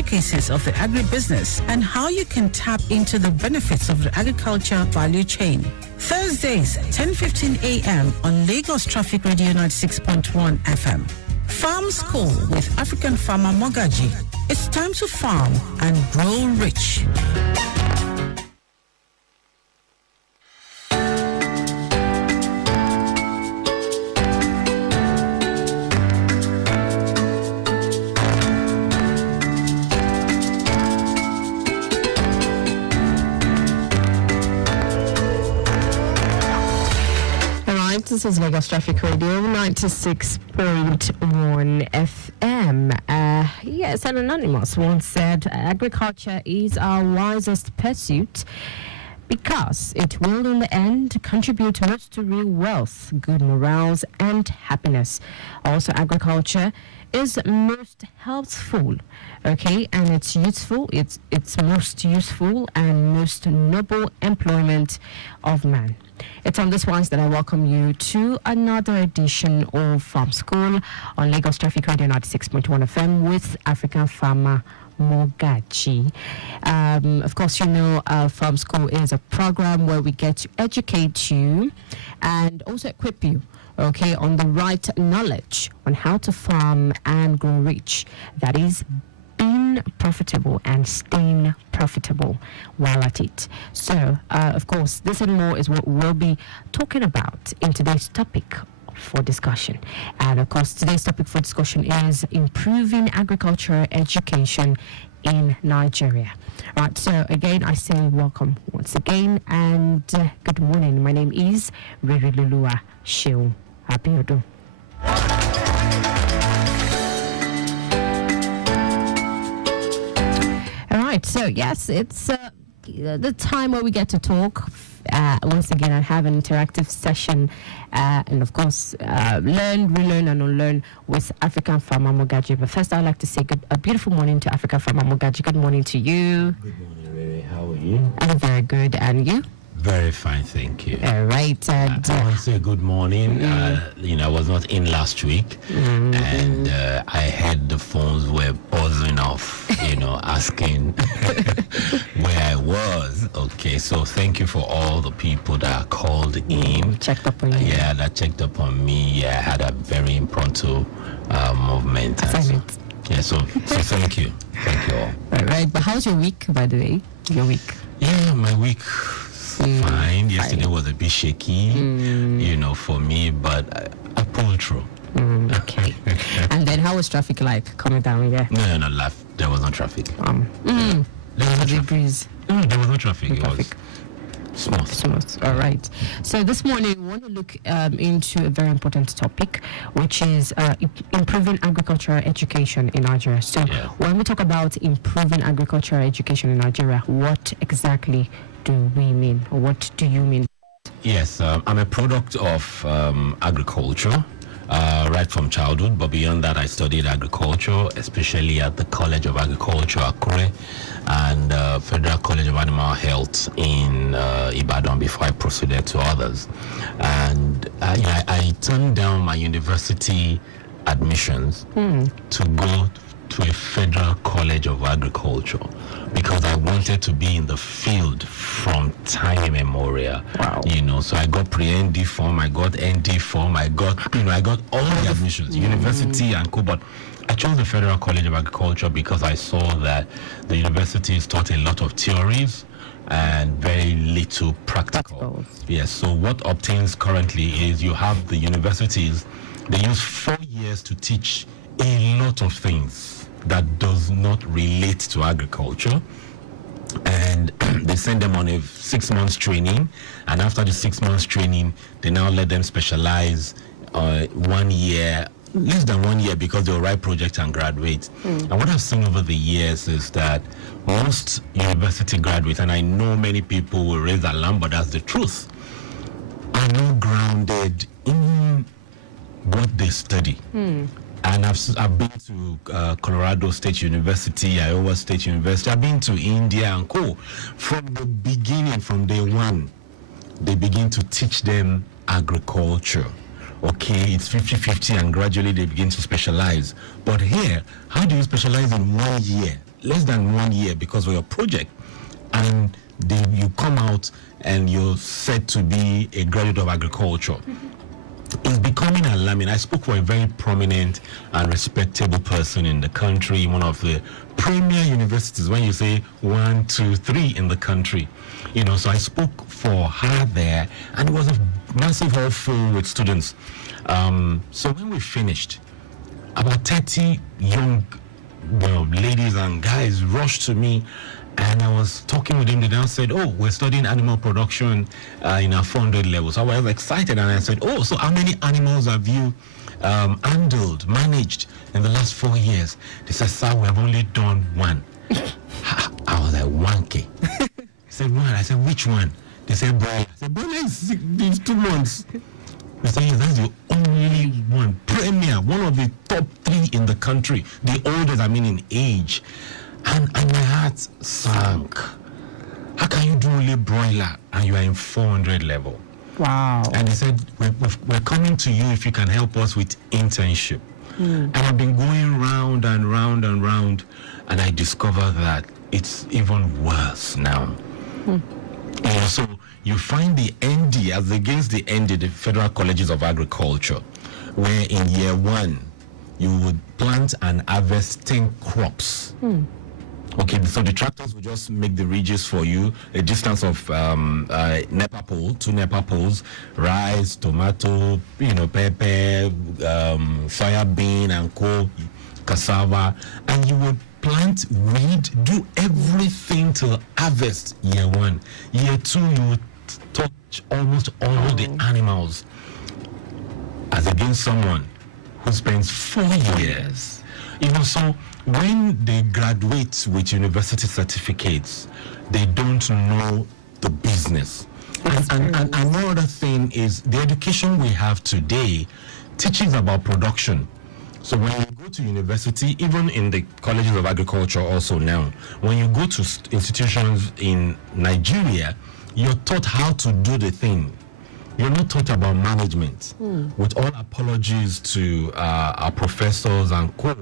intricacies of the agribusiness and how you can tap into the benefits of the agriculture value chain. Thursdays, 10:15 a.m. on Lagos Traffic Radio 96.1 FM. Farm School with African farmer Mogaji. It's time to farm and grow rich. This is Lagos Traffic Radio 96.1 FM. Yes, an anonymous once said, agriculture is our wisest pursuit because it will in the end contribute most to real wealth, good morals and happiness. Also, agriculture is most helpful, okay, and it's useful, it's most useful and most noble employment of man. It's on this ones that I welcome you to another edition of Farm School on Lagos Traffic Radio 96.1 FM with African farmer Mogaji. Of course, you know, Farm School is a program where we get to educate you and also equip you, okay, on the right knowledge on how to farm and grow rich. That is being profitable and staying profitable while at it. So, of course, this and more is what we'll be talking about in today's topic for discussion. And, of course, today's topic for discussion is improving agricultural education in Nigeria. All right, so again, I say welcome once again and good morning. My name is Ririlulua Shehu Abiodun. Right, so yes, it's the time where we get to talk. Once again, I have an interactive session and of course learn, relearn and unlearn with African farmer Mogaji. But first I'd like to say a beautiful morning to African farmer Mogaji. Good morning to you. Good morning, Riri. How are you? I'm very good. And you? Very fine, thank you. All right. And, I want to say good morning. You know, I was not in last week, and I heard the phones were buzzing off, you know, asking where I was. Okay, so thank you for all the people that called in. Checked up on you. Yeah, that checked up on me. Yeah, I had a very impromptu movement. Yeah, so thank you. Thank you all. All right, but how's your week, by the way? Your week? Yeah, my week... Fine. Yesterday was a bit shaky, you know, for me, but I pulled through. Okay. And then how was traffic like coming down here? No, there was no traffic. There was no traffic. Breeze. No, there was no traffic. No traffic. Was smooth. All right. So this morning we want to look into a very important topic, which is improving agricultural education in Nigeria. So when we talk about improving agricultural education in Nigeria, what exactly do we mean, or what do you mean? Yes, I'm a product of agriculture. Right from childhood, but beyond that, I studied agriculture, especially at the College of Agriculture, Akure, and Federal College of Animal Health in Ibadan before I proceeded to others. And I turned down my university admissions to go to a Federal College of Agriculture because I wanted to be in the field from time immemorial. Wow. You know, so I got pre-ND form, I got ND form, I got all the admissions, university and co. But I chose the Federal College of Agriculture because I saw that the universities taught a lot of theories and very little practical. Yes, so what obtains currently is you have the universities, they use 4 years to teach a lot of things that does not relate to agriculture, and they send them on a 6 months training, and after the 6 months training they now let them specialize 1 year, less than 1 year, because they'll write projects and graduate. And what I've seen over the years is that most university graduates, and I know many people will raise alarm, but that's the truth, are not grounded in what they study. And I've been to Colorado State University, Iowa State University. I've been to India and co. From the beginning, from day one, they begin to teach them agriculture. Okay, it's 50-50, and gradually they begin to specialize. But here, how do you specialize in 1 year? less than 1 year because of your project, and you come out and you're said to be a graduate of agriculture. It's becoming alarming. I spoke for a very prominent and respectable person in the country, one of the premier universities, when you say 1, 2, 3 in the country. So I spoke for her there, and it was a massive hall full with students. So when we finished, about 30 young ladies and guys rushed to me, and I was talking with them. They now said, "Oh, we're studying animal production in our 400 level." So I was excited, and I said, "Oh, so how many animals have you handled, managed in the last 4 years?" They said, "Sir, we have only done one." I was like, "1K?" He said, "One." I said, "Which one?" They said, "Broiler." I said, "Broiler is 2 months." They said, "Yes, that's the only one. Premier, one of the top 3 in the country. The oldest, in age." And my heart sank. How can you do only broiler and you are in 400 level? Wow. And they said, we're coming to you if you can help us with internship. And I've been going round and round and round, and I discovered that it's even worse now. So you find the ND as against the ND, the Federal Colleges of Agriculture, where in year 1 you would plant and harvest 10 crops. Okay, so the tractors will just make the ridges for you, a distance of 2 NEPA poles, rice, tomato, pepper, soya bean and cassava, and you would plant, weed, do everything till harvest year 1. Year 2, you would touch almost all the animals, as against someone who spends 4 years. So when they graduate with university certificates, they don't know the business. And another thing is the education we have today teaches about production. So when you go to university, even in the colleges of agriculture also now, when you go to institutions in Nigeria, you're taught how to do the thing. You're not taught about management. With all apologies to our professors and co,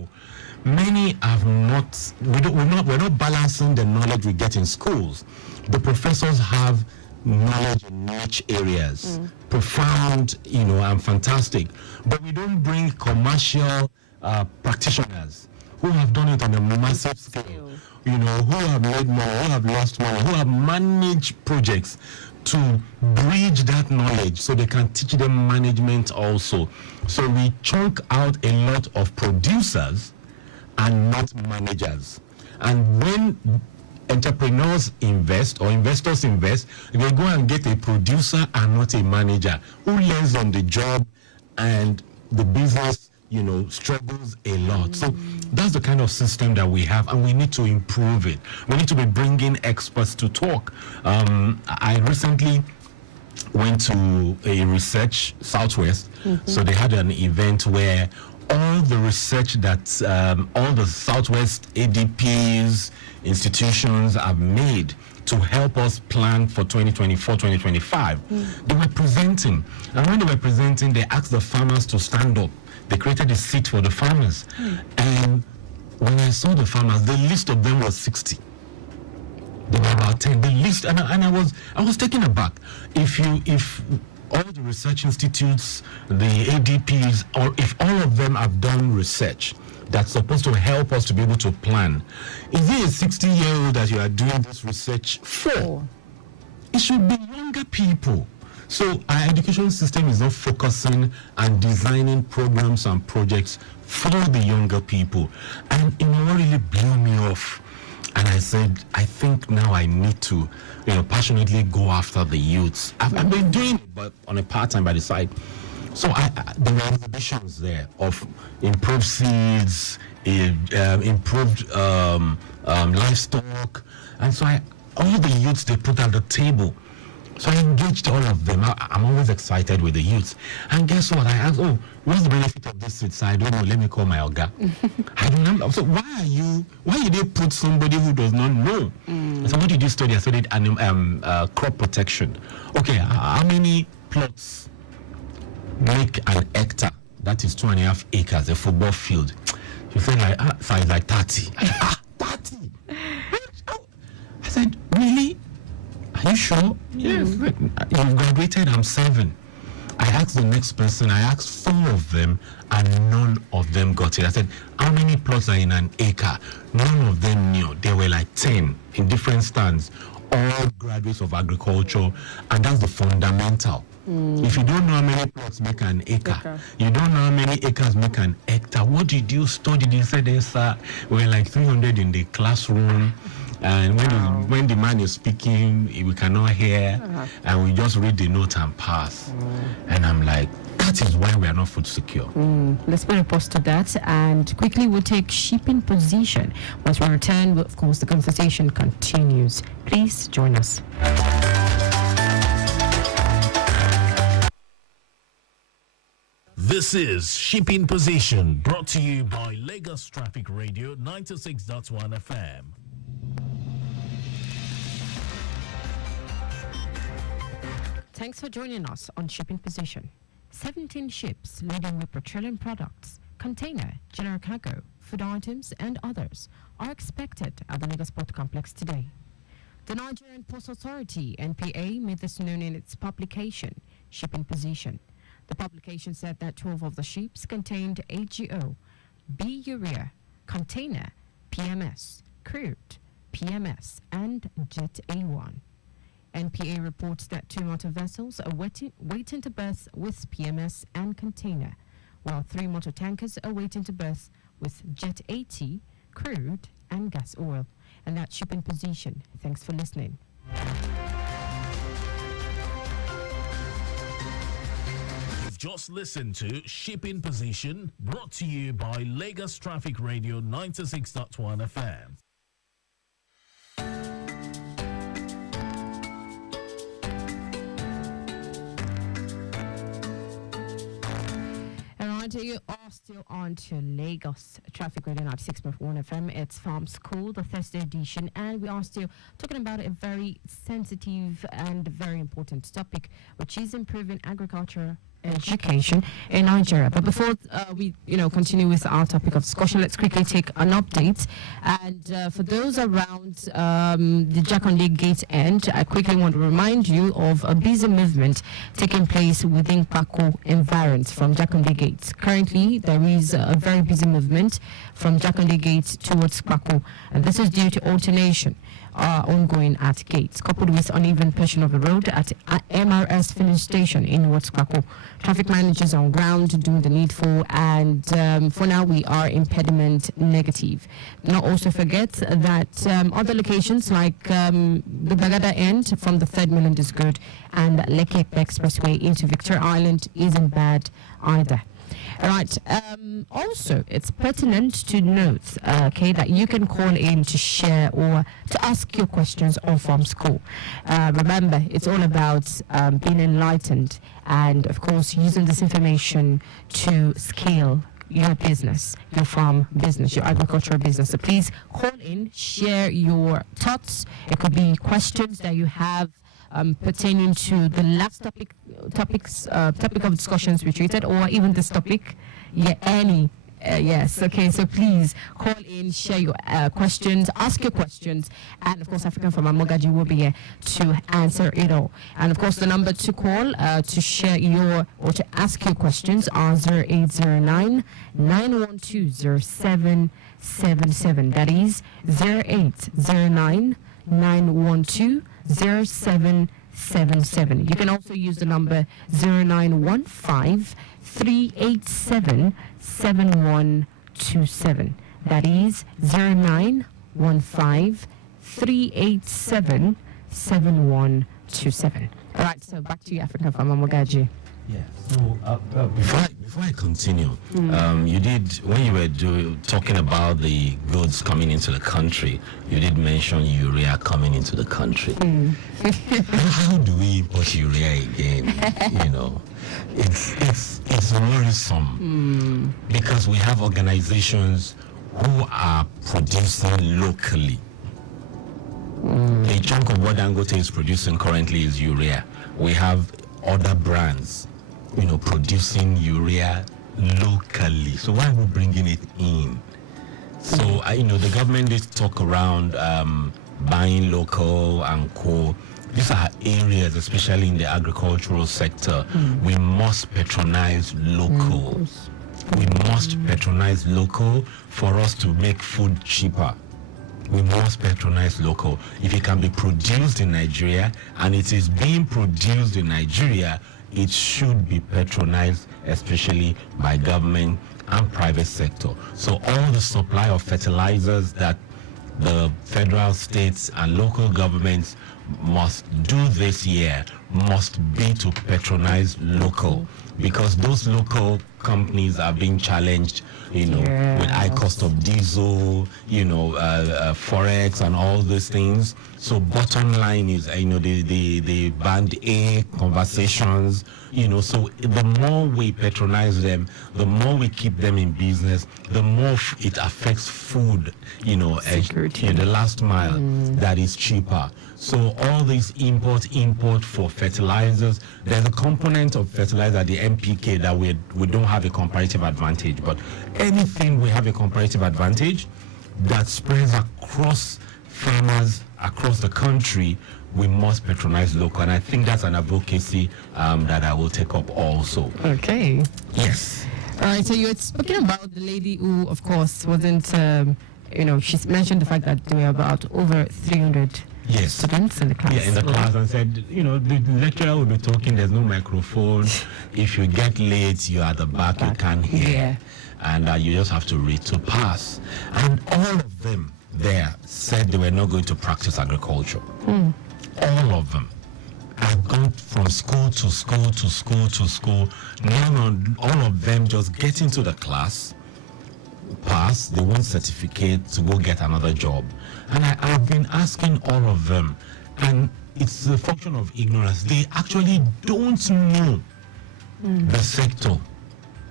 many have not. We're not balancing the knowledge we get in schools. The professors have knowledge in niche areas, profound, and fantastic. But we don't bring commercial practitioners who have done it on a massive scale. Who have made money, who have lost money, who have managed projects, to bridge that knowledge so they can teach them management also. So we chunk out a lot of producers and not managers. And when entrepreneurs invest or investors invest, they go and get a producer and not a manager who learns on the job, and the business struggles a lot. So that's the kind of system that we have, and we need to improve it. We need to be bringing experts to talk. I recently went to a research Southwest, so they had an event where all the research that all the Southwest ADPs, institutions have made to help us plan for 2024, 2025. They were presenting, and when they were presenting, they asked the farmers to stand up. They created a seat for the farmers. And when I saw the farmers, the list of them was 60. There were about 10. The list, and I was taken aback. If all the research institutes, the ADPs, or if all of them have done research that's supposed to help us to be able to plan, is it a 60-year-old that you are doing this research for? It should be younger people. So our education system is not focusing and designing programs and projects for the younger people. And what really blew me off, and I said, I think now I need to, passionately go after the youths. I've been doing it, but on a part-time by the side. So there were exhibitions there of improved seeds, improved livestock, and so all the youths they put at the table. So I engaged all of them. I'm always excited with the youths. And guess what? I asked, what's the benefit of this seed? So I don't know. Let me call my Oga. I don't know. So why did they put somebody who does not know? So what did you study? I studied crop protection. Okay, how many plots make an hectare? That is 2.5 acres, a football field. You say so it's like 30. 30. sure? Yes. You've graduated, I'm 7. I asked the next person, I asked 4 of them, and none of them got it. I said, how many plots are in an acre? None of them knew. There were like 10 in different stands, all graduates of agriculture, and that's the fundamental. If you don't know how many plots make an acre, you don't know how many acres make an hectare. What did you study? They said, sir, we were like 300 in the classroom. And when the man is speaking, we cannot hear, and we just read the note and pass. And I'm like, that is why we are not food secure. Let's put a pause to that, and quickly we'll take shipping position. Once we return, of course, the conversation continues. Please join us. This is Shipping Position, brought to you by Lagos Traffic Radio 96.1 FM. Thanks for joining us on Shipping Position. 17 ships laden with petroleum products, container, general cargo, food items, and others are expected at the Lagos Port Complex today. The Nigerian Ports Authority, NPA, made this known in its publication, Shipping Position. The publication said that 12 of the ships contained AGO, B urea, container, PMS, crude, PMS, and Jet A1. NPA reports that 2 motor vessels are waiting to berth with PMS and container, while 3 motor tankers are waiting to berth with Jet AT, crude, and gas oil. And that's Shipping Position. Thanks for listening. You've just listened to Shipping Position, brought to you by Lagos Traffic Radio 96.1 FM. You are still on to Lagos Traffic Radio 96.1 FM. It's Farm School, the Thursday edition, and we are still talking about a very sensitive and very important topic, which is improving agriculture education in Nigeria. But before we continue with our topic of discussion, let's quickly take an update. And for those around the Jakande Gate end, I quickly want to remind you of a busy movement taking place within Paco environs from Jakande Gate. Currently, there is a very busy movement from Jakande Gate towards Paco, and this is due to alternation ongoing at gates, coupled with uneven portion of the road at MRS filling station in West Kwaku. Traffic managers on ground doing the needful, and for now we are impediment negative. Not also forget that other locations like the Bagada end from the 3rd Mainland is good, and Lekki Expressway into Victoria Island isn't bad either. All right. Also, it's pertinent to note, that you can call in to share or to ask your questions on Farm School. Remember, it's all about being enlightened and, of course, using this information to scale your business, your farm business, your agricultural business. So please call in, share your thoughts. It could be questions that you have pertaining to the last topic of discussions we treated, or even this topic. Yes, okay, so please call in, share your questions, ask your questions, and of course African Farmer Mogaji will be here to answer it all. And of course the number to call to share your or to ask your questions are 0809 912 0777. That is 0809 912 0777. You can also use the number 0915 387 7127. That is 0915 387 7127. All right, so back to you, African Farmer Mogaji. Yeah. So before I continue, you did, when you were talking about the goods coming into the country, you did mention urea coming into the country. How do we import urea again? It's worrisome because we have organizations who are producing locally. A chunk of what Dangote is producing currently is urea. We have other brands producing urea locally. So why are we bringing it in? So, the government did talk around buying local and co. These are areas, especially in the agricultural sector, we must patronize local. We must patronize local for us to make food cheaper. We must patronize local. If it can be produced in Nigeria and it is being produced in Nigeria, it should be patronized, especially by government and private sector. So all the supply of fertilizers that the federal, states, and local governments must do this year must be to patronize local, because those local companies are being challenged, with high cost of diesel, forex and all those things. So bottom line is, the band A conversations, so the more we patronize them, the more we keep them in business, the more it affects food, the last mile that is cheaper. So all these import for fertilizers, there's a component of fertilizer, the NPK, that we don't have a comparative advantage. But anything we have a comparative advantage that spreads across farmers across the country, we must patronize local. And I think that's an advocacy that I will take up also. Okay. Yes. All right, so you were speaking about the lady who, of course, wasn't, she's mentioned the fact that there were about over 300 students in the class. Yeah, in the class, and said, the lecturer will be talking, there's no microphone. If you get late, you're at the back. You can't hear. And you just have to read to pass. And all of them there said they were not going to practice agriculture. All of them. I've gone from school to school to school to school. Now all of them just get into the class, pass, they want certificate to go get another job. And I've been asking all of them, and it's a function of ignorance. They actually don't know the sector.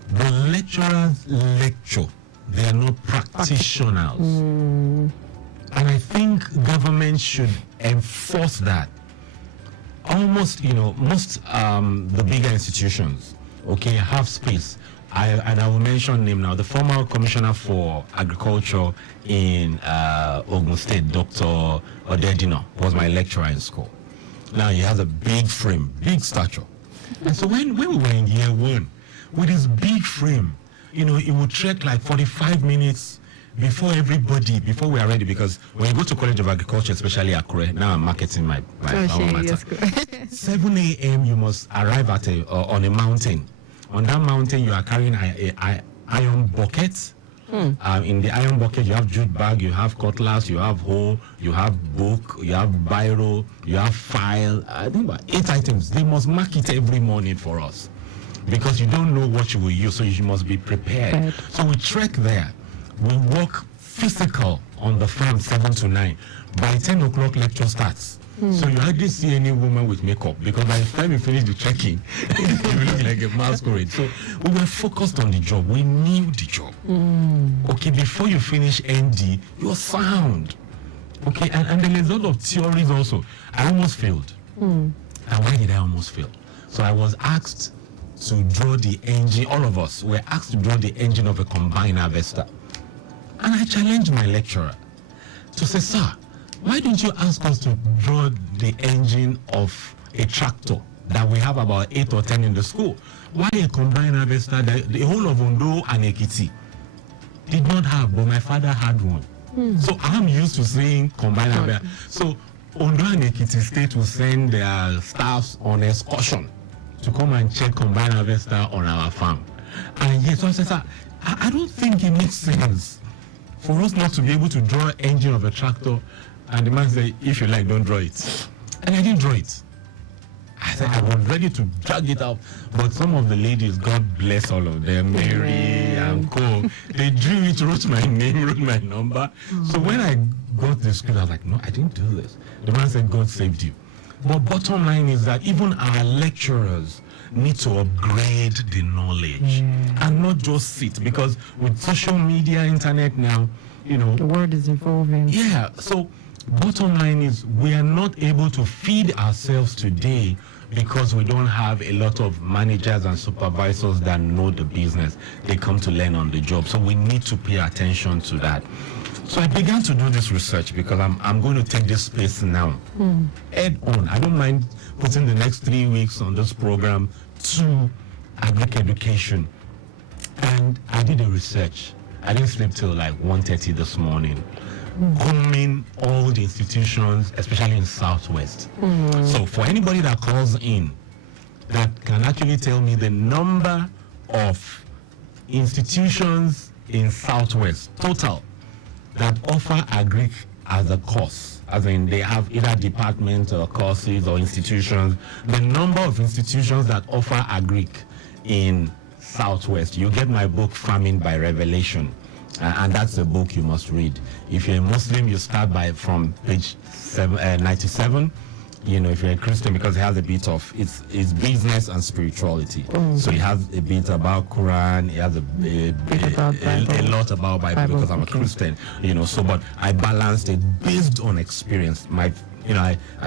The lecturers lecture. They are not practitioners. And I think government should enforce that. Almost, most the bigger institutions, have space. I will mention him now. The former commissioner for agriculture in Ogun State, Dr. Odedino, was my lecturer in school. Now he has a big frame, big stature. And so when we were in year one, with his big frame, it would trek like 45 minutes before we are ready, because when you go to College of Agriculture, especially Akure, now I'm marketing my alma mater. 7 a.m. you must arrive at on a mountain. On that mountain, you are carrying a iron bucket. In the iron bucket, you have jute bag, you have cutlass, you have hoe, you have book, you have biro, you have file. I think about 8 items. They must mark it every morning for us, because you don't know what you will use, so you must be prepared. So we trek there. We work physical on the farm 7 to 9. By 10 o'clock, lecture starts. So you hardly see any woman with makeup, because by the time you finish the trekking, you look like a masquerade. So we were focused on the job. We knew the job. Okay, before you finish ND, you're sound. Okay, and then there's a lot of theories also. I almost failed. And why did I almost fail? So I was asked to draw the engine. All of us were asked to draw the engine of a combine harvester. And I challenged my lecturer to say, sir, why don't you ask us to draw the engine of a tractor that we have about 8 or 10 in the school? Why a combine harvester that the whole of Ondo and Ekiti did not have, but my father had one. So I'm used to seeing combine harvester. So Ondo and Ekiti State will send their staffs on excursion to come and check combine harvester on our farm. And yes, so I said, sir, I don't think it makes sense for us not to be able to draw engine of a tractor. And the man said, if you like, don't draw it. And I didn't draw it. I said, I was ready to drag it out. But some of the ladies, God bless all of them, Mary and Co., they drew it, wrote my name, wrote my number. So when I got the script, I was like, no, I didn't do this. The man said, God saved you. But bottom line is that even our lecturers need to upgrade the knowledge and not just sit, because with social media, internet now, the world is evolving. Yeah, so bottom line is we are not able to feed ourselves today because we don't have a lot of managers and supervisors that know the business. They come to learn on the job. So we need to pay attention to that. So I began to do this research because I'm going to take this space now head on. I don't mind putting the next 3 weeks on this program to agric education. And I did a research. I didn't sleep till like 1:30 this morning. Combing all the institutions, especially in Southwest. So for anybody that calls in that can actually tell me the number of institutions in Southwest total that offer agric as a course, as in they have either departments or courses or institutions, the number of institutions that offer agric in Southwest, you get my book Farming by Revelation, and that's a book you must read. If you're a Muslim, you start from page 97. You know, if you're a Christian, because it has a bit of it's business and spirituality. So it has a bit about Quran, it has a lot about Bible because I'm a Christian. You know, so but I balanced it based on experience. I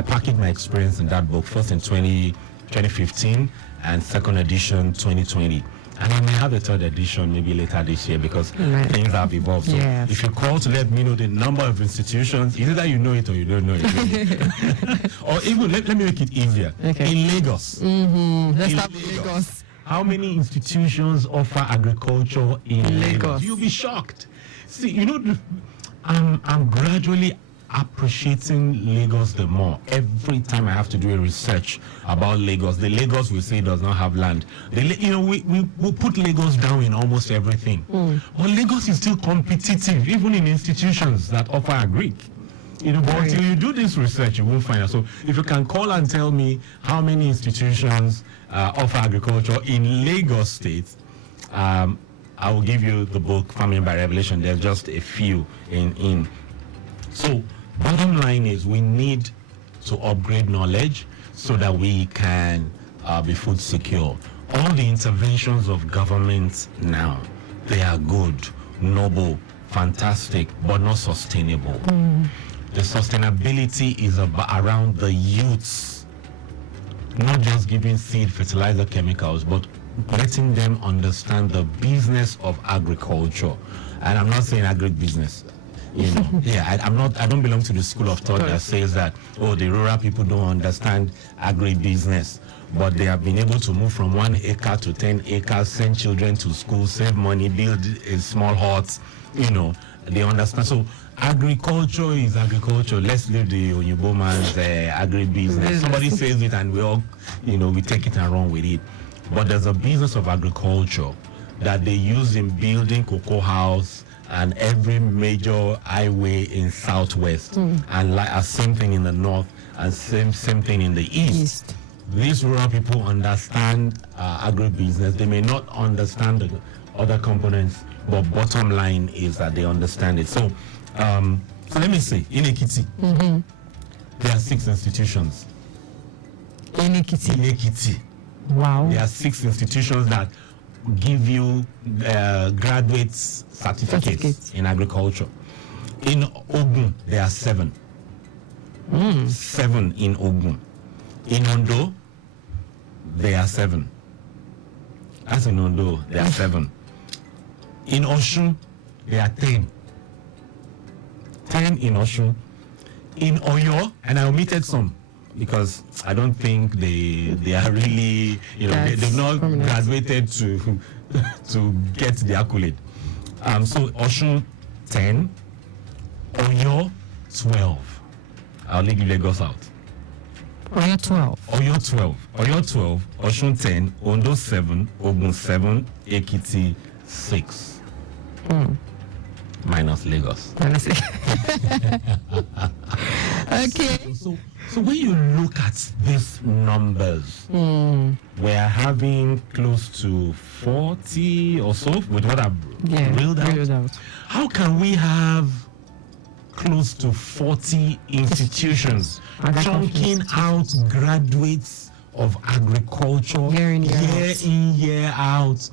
packaged my experience in that book first in 2015 and second edition 2020. And I may have a third edition maybe later this year because things have evolved. So if you call to let me know the number of institutions, either you know it or you don't know it. Or even, let me make it easier. Okay. In Lagos. Let's start with Lagos. How many institutions offer agriculture in Lagos? You'll be shocked. See, you know, I'm gradually appreciating Lagos the more. Every time I have to do a research about Lagos, the Lagos we say does not have land. We put Lagos down in almost everything. But Lagos is still competitive, even in institutions that offer agric. You know, but until you do this research, you won't find out. So if you can call and tell me how many institutions offer agriculture in Lagos State, I will give you the book Farming by Revelation. There's just a few in. So bottom line is we need to upgrade knowledge so that we can be food secure. All the interventions of government now, they are good, noble, fantastic, but not sustainable. The sustainability is around the youths, not just giving seed, fertilizer, chemicals, but letting them understand the business of agriculture. And I'm not saying agribusiness. You know, I don't belong to the school of thought that says that, the rural people don't understand agribusiness, but they have been able to move from 1 acre to 10 acres, send children to school, save money, build a small hut, you know, they understand. So agriculture is agriculture. Let's leave the Onyibo man's agribusiness. Somebody says it and we all, we take it and run with it. But there's a business of agriculture that they use in building cocoa house and every major highway in Southwest, and same thing in the north, and same thing in the east. These rural people understand agribusiness. They may not understand the other components, but bottom line is that they understand it. So let me say, in Ekiti, there are 6 institutions. In Ekiti. Wow. There are 6 institutions that give you graduate certificates in agriculture. In Ogun, there are 7. 7 in Ogun. In Ondo, there are 7. As in Ondo, there are 7. In Osun, there are 10. 10 in Osun. In Oyo, and I omitted some because I don't think they are really, they've not graduated to get the accolade. So Osun 10, Oyo 12. I'll leave Lagos out. Oyo 12. Oyo 12. Oyo 12, Osun 10, Ondo 7, Ogun 7, Ekiti 6. Minus Lagos. Okay. So when you look at these numbers, we're having close to 40 or so with what I've reeled out. How can we have close to 40 institutions chunking out graduates of agriculture year in, year out,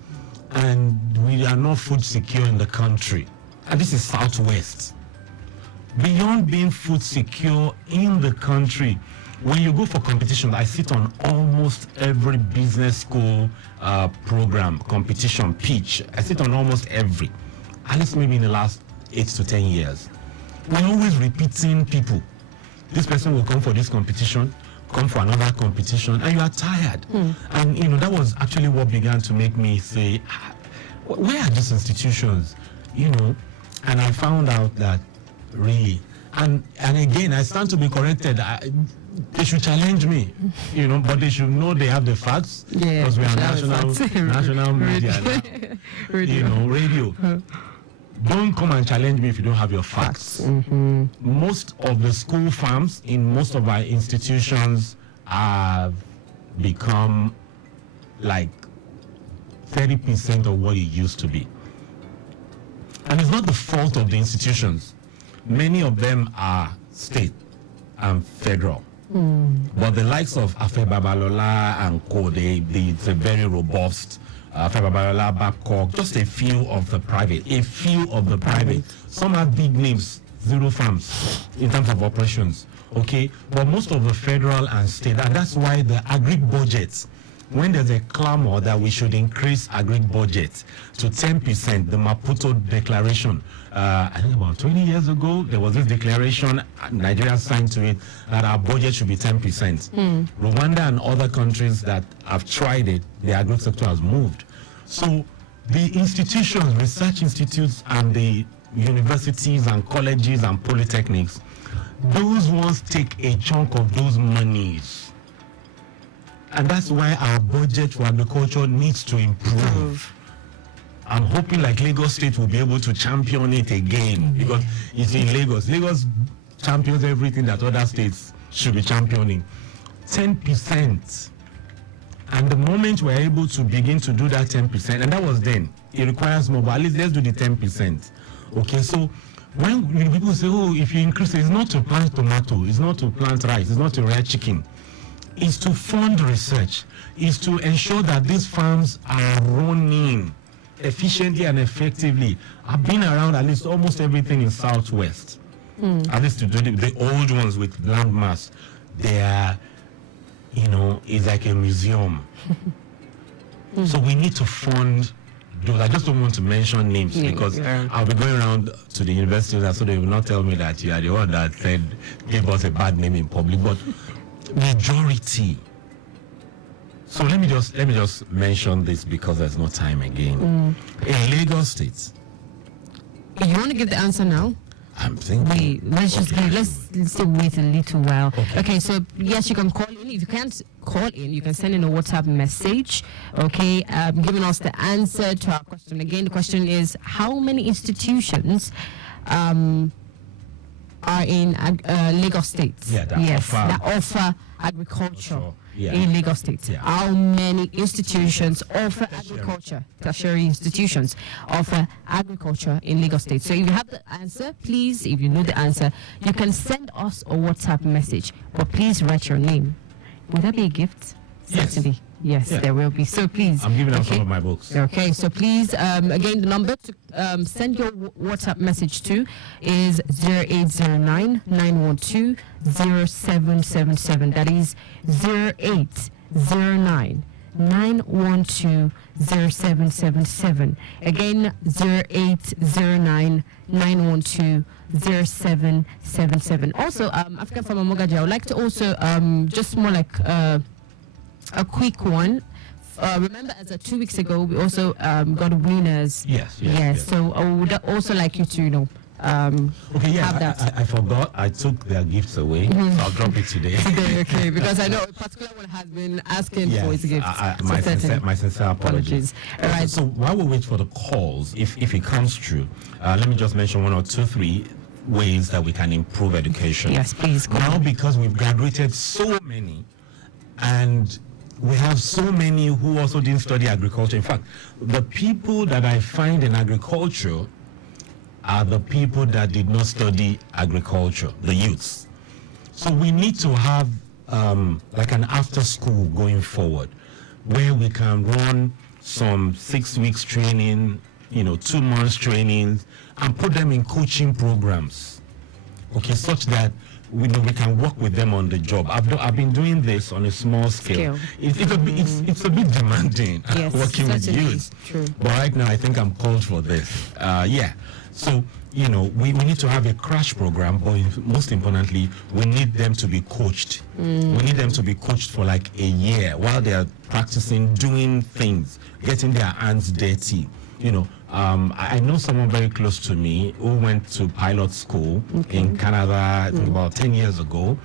and we are not food secure in the country? And this is Southwest. Beyond being food secure in the country, when you go for competition, I sit on almost every business school program, competition, pitch. I sit on almost every, at least maybe in the last 8 to 10 years. we're always repeating people. This person will come for this competition, come for another competition, and you are tired. And that was actually what began to make me say, where are these institutions? And I found out that really, and again, I stand to be corrected. They should challenge me, but they should know they have the facts, because we are national media now. Radio. Don't come and challenge me if you don't have your facts. Most of the school farms in most of our institutions have become like 30% of what it used to be. And it's not the fault of the institutions. Many of them are state and federal. But the likes of Afe Babalola and co, it's a very robust Afe Babalola, Babcock, just a few of the private. Some have big names, zero farms in terms of operations. Okay, but most of the federal and state, and that's why the agri budgets, when there's a clamor that we should increase agri budget to 10%, the Maputo Declaration, I think about 20 years ago, there was this declaration, Nigeria signed to it, that our budget should be 10%. Rwanda and other countries that have tried it, the agri sector has moved. So the institutions, research institutes, and the universities and colleges and polytechnics, those ones take a chunk of those monies. And that's why our budget for agriculture needs to improve. I'm hoping like Lagos State will be able to champion it again, because it's in Lagos. Lagos champions everything that other states should be championing. 10%. And the moment we're able to begin to do that 10%, and that was then, it requires more, but at least let's do the 10%. Okay, so when people say, oh, if you increase it, it's not to plant tomato, it's not to plant rice, it's not to rear chicken. It's to fund research, is to ensure that these farms are running efficiently and effectively. I've been around at least almost everything in Southwest. At least to do the old ones with landmass. They are, it's like a museum. So we need to fund those. I just don't want to mention names because I'll be going around to the universities so they will not tell me that you are the one that gave us a bad name in public. But majority. So let me just mention this because there's no time again. In Lagos State. You want to give the answer now? I'm thinking. Wait, let's still wait a little while. Okay, so yes, you can call in. If you can't call in, you can send in a WhatsApp message. Okay, giving us the answer to our question. Again, the question is, how many institutions are in Lagos State? Yeah, that offer agriculture Yeah. in Lagos State. Yeah. How many institutions offer agriculture? Tertiary institutions offer agriculture in Lagos State. So if you have the answer, please, if you know the answer, you can send us a WhatsApp message, but please write your name. Would that be a gift? Yes. Certainly. Yes, there will be. So please. I'm giving out some of my books. Okay, so please, again, the number to send your WhatsApp message to is 0809-912-0777. That is 0809-912-0777. Again, 0809-912-0777. Also, African Farmer Mogaji, I would like to also, just more like a quick one. Remember, as of 2 weeks ago, we also got winners. Yes. So I would also like you to, have that. I forgot. I took their gifts away. So I'll drop it today. Okay, because I know a particular one has been asking for his gifts. My sincere apologies. All right. So while we wait for the calls, if it comes true, let me just mention 1 or 2, 3 ways that we can improve education. Yes, please. Now, because we've graduated so many, and we have so many who also didn't study agriculture. In fact, the people that I find in agriculture are the people that did not study agriculture, the youths. So we need to have like an after school going forward, where we can run some 6 weeks training, 2 months training, and put them in coaching programs. Okay, such that we know we can work with them on the job. I've been doing this on a small scale. It's a bit demanding working with youth. True. But right now, I think I'm called for this. So, we need to have a crash program, but most importantly, we need them to be coached. We need them to be coached for like a year while they are practicing doing things, getting their hands dirty. I know someone very close to me who went to pilot school in Canada, I think about 10 years ago.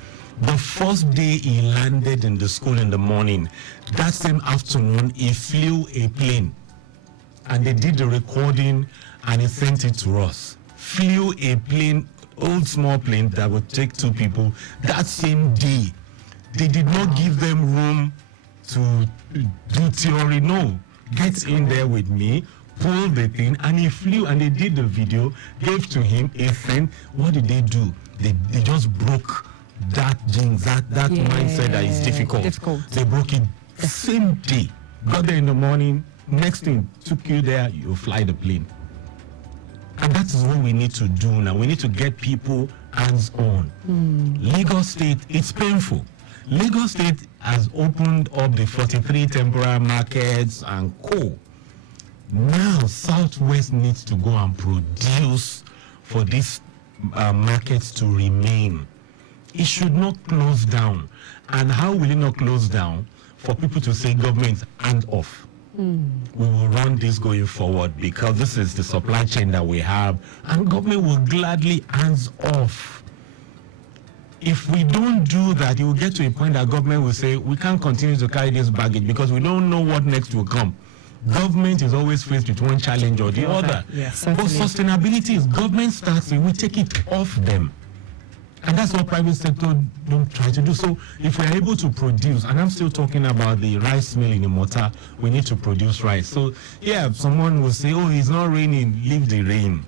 The first day he landed in the school in the morning, that same afternoon, he flew a plane. And they did the recording and he sent it to us. Flew a plane, old small plane that would take 2 people that same day. They did not give them room to do theory. No, get in there with me, pull the thing, and he flew and they did the video, gave to him, he sent. What did they do? They just broke that genes, that mindset that is difficult. They broke it the same day. Got there in the morning, next thing, took you there, you fly the plane. And that is what we need to do now. We need to get people hands-on. Lagos State, it's painful. Lagos State has opened up the 43 temporary markets and co. Now, Southwest needs to go and produce for these markets to remain. It should not close down. And how will it not close down? For people to say, government, hand off. We will run this going forward because this is the supply chain that we have, and government will gladly hands off. If we don't do that, it will get to a point that government will say, we can't continue to carry this baggage because we don't know what next will come. Government is always faced with one challenge or the other. Yes, but sustainability is government starts it, we take it off them. And that's what private sector don't try to do. So if we're able to produce, and I'm still talking about the rice mill in Imota, we need to produce rice. So someone will say, oh, it's not raining, leave the rain.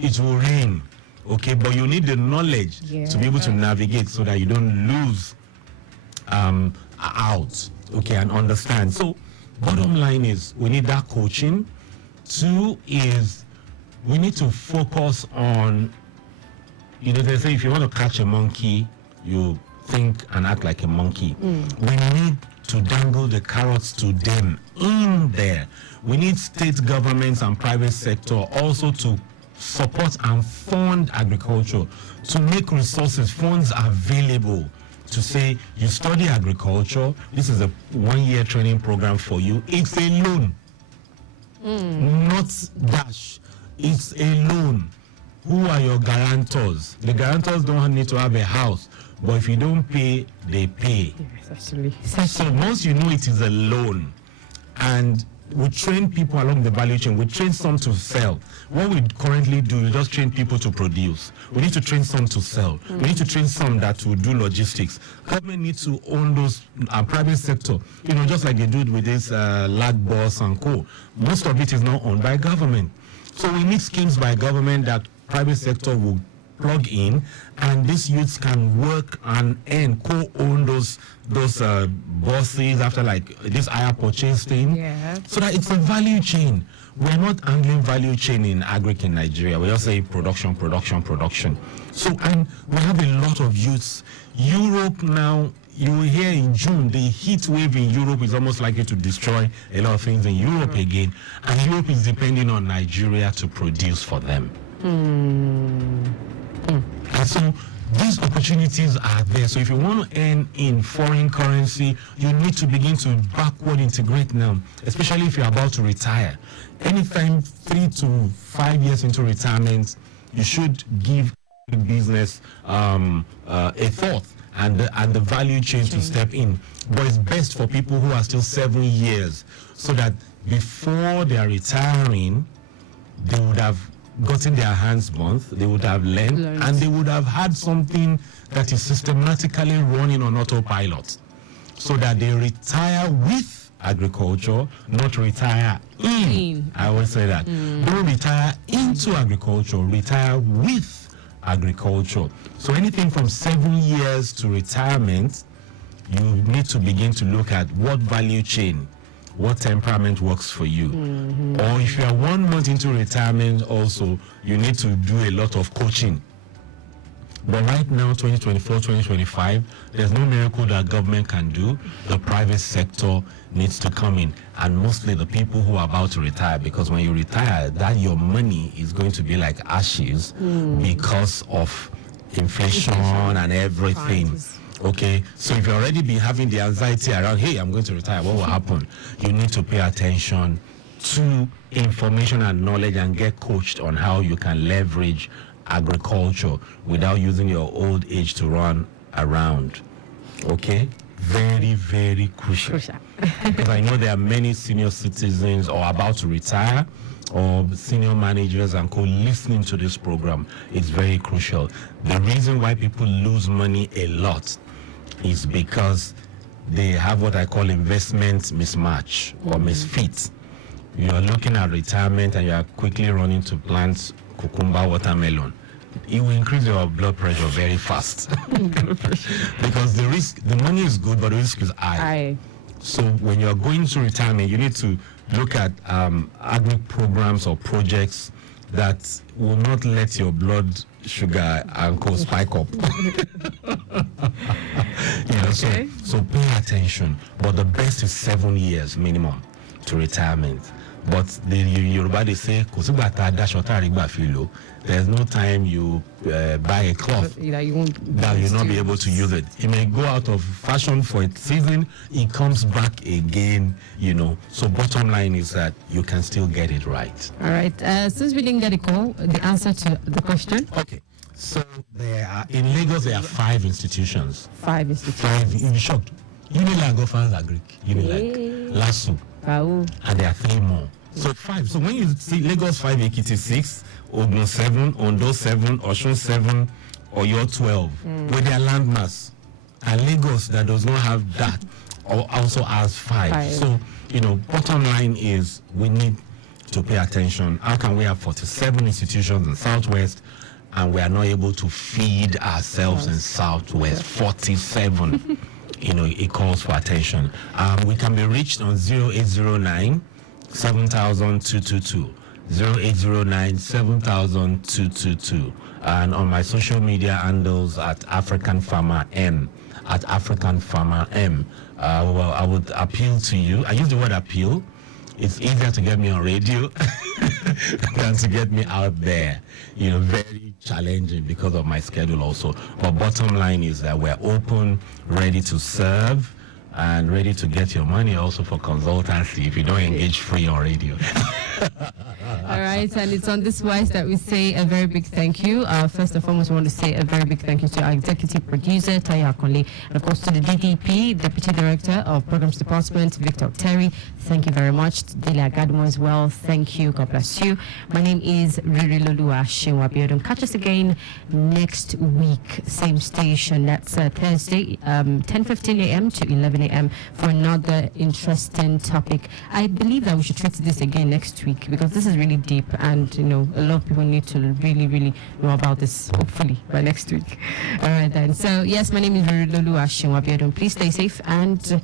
It will rain. Okay, but you need the knowledge to be able to navigate so that you don't lose out. Okay, and understand. So bottom line is we need that coaching. 2 is we need to focus on, they say if you want to catch a monkey, you think and act like a monkey. We need to dangle the carrots to them in there. We need state governments and private sector also to support and fund agriculture, to make resources, funds available to say, you study agriculture, this is a 1-year training program for you. It's a loan, not dash. It's a loan. Who are your guarantors? The guarantors don't need to have a house, but if you don't pay, they pay. Yes, actually. So once you know it is a loan, and we train people along the value chain, we train some to sell. What we currently do, we just train people to produce. We need to train some to sell. We need to train some that will do logistics. Government needs to own those, private sector, just like they do with this lag boss and co. Most of it is not owned by government. So we need schemes by government that private sector will plug in, and these youths can work and co-own those bosses after like this higher purchase thing. So that it's a value chain. We're not handling value chain in agric in Nigeria. We just say production. So, and we have a lot of youths. Europe now, you will hear in June, the heat wave in Europe is almost likely to destroy a lot of things in Europe again. And Europe is depending on Nigeria to produce for them. And so these opportunities are there. So if you want to earn in foreign currency, you need to begin to backward integrate now, especially if you're about to retire. Anytime 3 to 5 years into retirement, you should give business a thought and the value chain to step in. But it's best for people who are still 7 years, so that before they are retiring, they would have gotten their hands burnt, they would have learned, and they would have had something that is systematically running on autopilot, so that they retire with agriculture, not retire in. I always say that. Don't retire into agriculture, retire with agriculture. So anything from 7 years to retirement, you need to begin to look at what value chain, what temperament works for you. Or if you are 1 month into retirement also, you need to do a lot of coaching. But right now, 2024, 2025, there's no miracle that government can do. The private sector needs to come in, and mostly the people who are about to retire, because when you retire, that your money is going to be like ashes because of inflation and everything. Prices. Okay, so if you've already been having the anxiety around, hey, I'm going to retire, what will happen? You need to pay attention to information and knowledge and get coached on how you can leverage agriculture without using your old age to run around. Okay, very, very crucial. Because I know there are many senior citizens or about to retire or senior managers and co listening to this program. It's very crucial. The reason why people lose money a lot is because they have what I call investment mismatch or misfit. You are looking at retirement and you are quickly running to plant cucumber, watermelon. It will increase your blood pressure very fast. Because the money is good, but the risk is high. So when you are going to retirement, you need to look at agri programs or projects that will not let your blood sugar and co spike up. So pay attention. But the best is 7 years minimum to retirement. But the Yoruba, they say, there's no time you buy a cloth that you'll not be able to use it. It may go out of fashion for a season, it comes back again, So bottom line is that you can still get it right. All right. Since we didn't get a call, the answer to the question. Okay. So in Lagos, there are 5 institutions. 5 institutions. 5, you'll be shocked. Unilag offers Agric, Unilag, LASU, and there are 3 more. So 5. So when you see Lagos 5, Ekiti 6, Ogun 7, Ondo 7, Osun 7, Oyo 12, with their landmass, and Lagos that does not have that also has 5. So bottom line is we need to pay attention. How can we have 47 institutions in Southwest and we are not able to feed ourselves in Southwest? 47. It calls for attention. We can be reached on 0809 7222, 0809 7222, and on my social media handles at African Farmer M. I would appeal to you. I use the word appeal. It's easier to get me on radio than to get me out there. Very challenging because of my schedule also. But bottom line is that we're open, ready to serve, and ready to get your money also for consultancy if you don't engage free on radio. All right, and it's on this wise that we say a very big thank you. First and foremost, we want to say a very big thank you to our executive producer, Taya Akonle, and of course to the DDP, Deputy Director of Programs Department, Victor Terry. Thank you very much. To Dele Agadmo as well. Thank you. God bless you. My name is Riri Lolua Shinwabiodun. Catch us again next week, same station. That's Thursday, 10:15 a.m. to 11 a.m. for another interesting topic. I believe that we should treat this again next week because this is really deep, and a lot of people need to really, really know about this. Hopefully by next week. All right then. So yes, my name is Riri Lolua Shinwabiodun. Please stay safe and